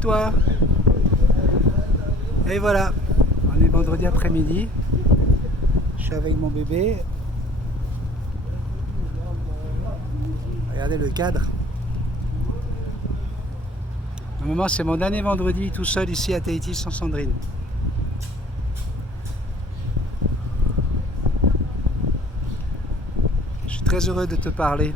toi. Et voilà, on est vendredi après-midi. Je suis avec mon bébé. Regardez le cadre. Normalement, c'est mon dernier vendredi tout seul ici à Tahiti sans Sandrine. Je suis très heureux de te parler.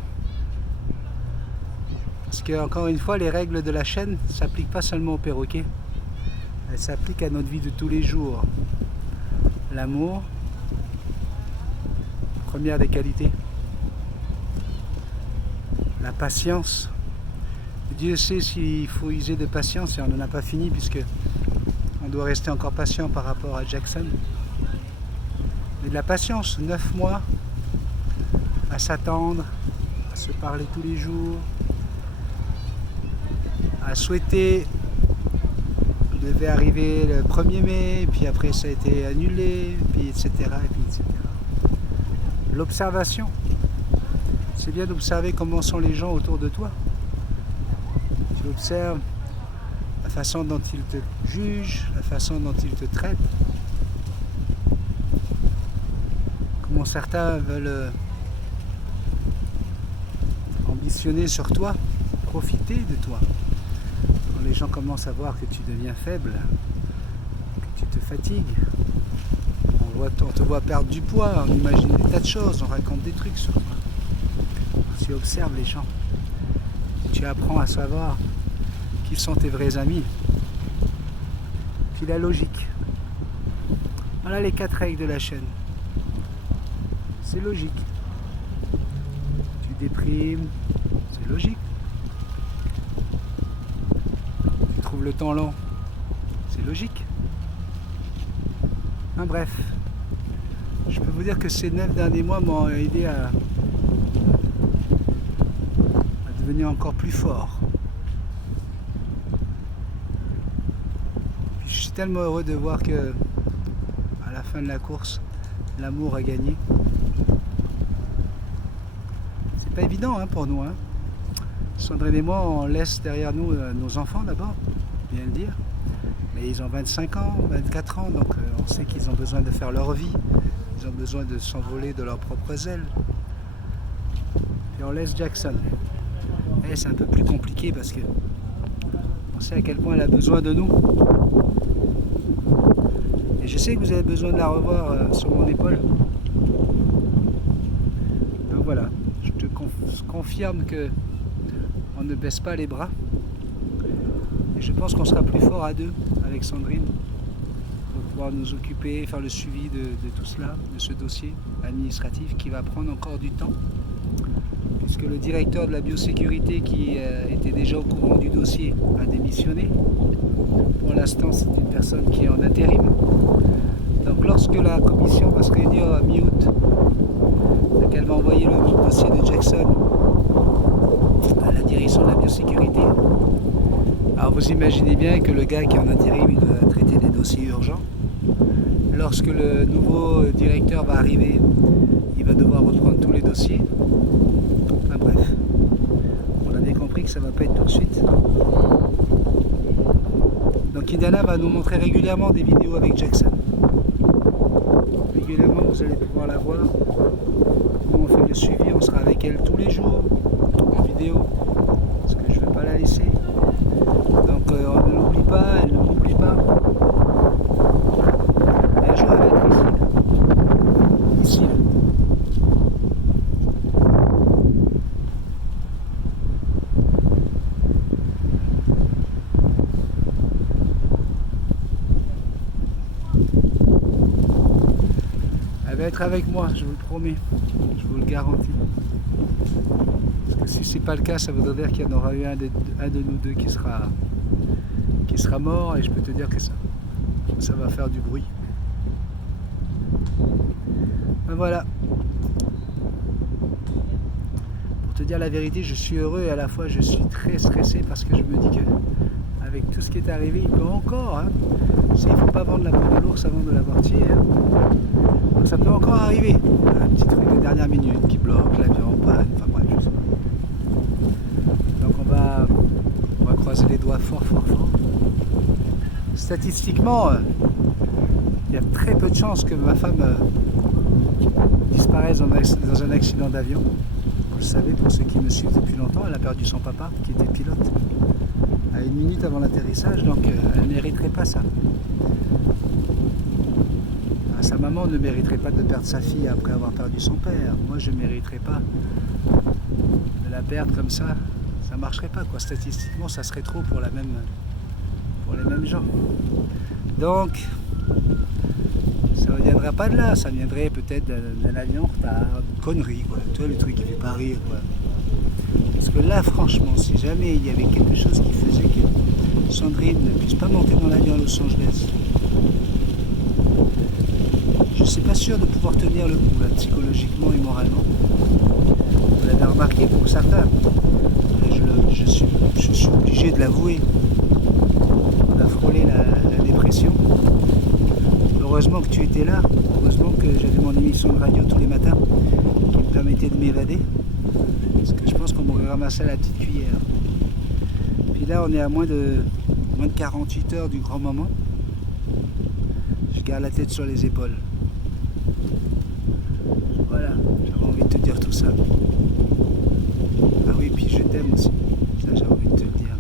Parce que, encore une fois, les règles de la chaîne ne s'appliquent pas seulement aux perroquets. Elles s'appliquent à notre vie de tous les jours. L'amour, première des qualités. La patience. Dieu sait s'il faut user de patience et on n'en a pas fini puisque on doit rester encore patient par rapport à Jackson. Mais de la patience, 9 mois à s'attendre, à se parler tous les jours, à souhaiter. Il devait arriver le 1er mai, puis après ça a été annulé, puis etc. Et puis etc. L'observation. C'est bien d'observer comment sont les gens autour de toi. Tu observes la façon dont ils te jugent, la façon dont ils te traitent. Comment certains veulent ambitionner sur toi, profiter de toi. Quand les gens commencent à voir que tu deviens faible, que tu te fatigues, on te voit perdre du poids, on imagine des tas de choses, on raconte des trucs sur toi. Tu observes les gens. Tu apprends à savoir qui sont tes vrais amis. Puis la logique. Voilà les 4 règles de la chaîne. C'est logique. Tu déprimes, c'est logique. Tu trouves le temps long, c'est logique. Enfin, bref, je peux vous dire que ces 9 derniers mois m'ont aidé à devenir encore plus fort. Puis je suis tellement heureux de voir que à la fin de la course, l'amour a gagné. C'est pas évident pour nous. Sandrine et moi, on laisse derrière nous nos enfants d'abord, bien le dire. Mais ils ont 25 ans, 24 ans, donc on sait qu'ils ont besoin de faire leur vie. Ils ont besoin de s'envoler de leurs propres ailes. Puis on laisse Jackson. Et c'est un peu plus compliqué parce que on sait à quel point elle a besoin de nous. Et je sais que vous avez besoin de la revoir sur mon épaule. Donc voilà, je te confirme que on ne baisse pas les bras. Et je pense qu'on sera plus fort à deux avec Sandrine pour pouvoir nous occuper, faire le suivi de tout cela, de ce dossier administratif qui va prendre encore du temps. Puisque le directeur de la biosécurité qui était déjà au courant du dossier a démissionné. Pour l'instant, c'est une personne qui est en intérim. Donc lorsque la commission va se réunir à mi-août, qu'elle va envoyer le dossier de Jackson à la direction de la biosécurité. Alors vous imaginez bien que le gars qui est en intérim, il doit traiter des dossiers urgents. Lorsque le nouveau directeur va arriver, il va devoir reprendre tous les dossiers. Enfin bref, on a bien compris que ça ne va pas être tout de suite. Donc Indiana va nous montrer régulièrement des vidéos avec Jackson. Régulièrement, vous allez pouvoir la voir. Comment on fait le suivi, on sera avec elle tous les jours en vidéo. Parce que je ne veux pas la laisser. Donc on ne l'oublie pas, elle ne m'oublie pas. Et un jour elle va être ici. Ici. Elle va être avec moi, je vous le promets. Je vous le garantis. Parce que si c'est pas le cas, ça voudrait dire qu'il y en aura eu un de nous deux qui sera mort, et je peux te dire que ça va faire du bruit. Ben voilà. Pour te dire la vérité, je suis heureux et à la fois je suis très stressé parce que je me dis que avec tout ce qui est arrivé, il peut encore. Il ne faut pas vendre la peau de l'ours avant de l'avoir tué. Donc ça peut encore arriver. Un petit truc de dernière minute qui bloque, l'avion en panne, enfin bref, je sais pas. Donc on va croiser les doigts fort, fort, fort. Statistiquement, il y a très peu de chances que ma femme disparaisse dans un accident d'avion. Vous le savez, pour ceux qui me suivent depuis longtemps, elle a perdu son papa, qui était pilote, à 1 minute avant l'atterrissage, donc elle ne mériterait pas ça. Sa maman ne mériterait pas de perdre sa fille après avoir perdu son père. Moi, je ne mériterais pas de la perdre comme ça. Ça ne marcherait pas, quoi. Statistiquement, ça serait trop pour les mêmes gens. Donc, ça ne viendra pas de là. Ça viendrait peut-être d'un avion en retard, d'une connerie, quoi. Tu vois, le truc qui fait pas rire, quoi. Parce que là, franchement, si jamais il y avait quelque chose qui faisait que Sandrine ne puisse pas monter dans l'avion à Los Angeles, je ne suis pas sûr de pouvoir tenir le coup, là, psychologiquement et moralement. Vous l'avez remarqué pour certains. Je suis obligé de l'avouer. On a frôlé la dépression. Heureusement que tu étais là. Heureusement que j'avais mon émission de radio tous les matins qui me permettait de m'évader. Parce que je pense qu'on m'aurait ramassé à la petite cuillère. Puis là, on est à moins de 48 heures du grand moment. Je garde la tête sur les épaules. Voilà, j'avais envie de te dire tout ça. Ah oui, puis je t'aime aussi. Ça, j'ai envie de te le dire.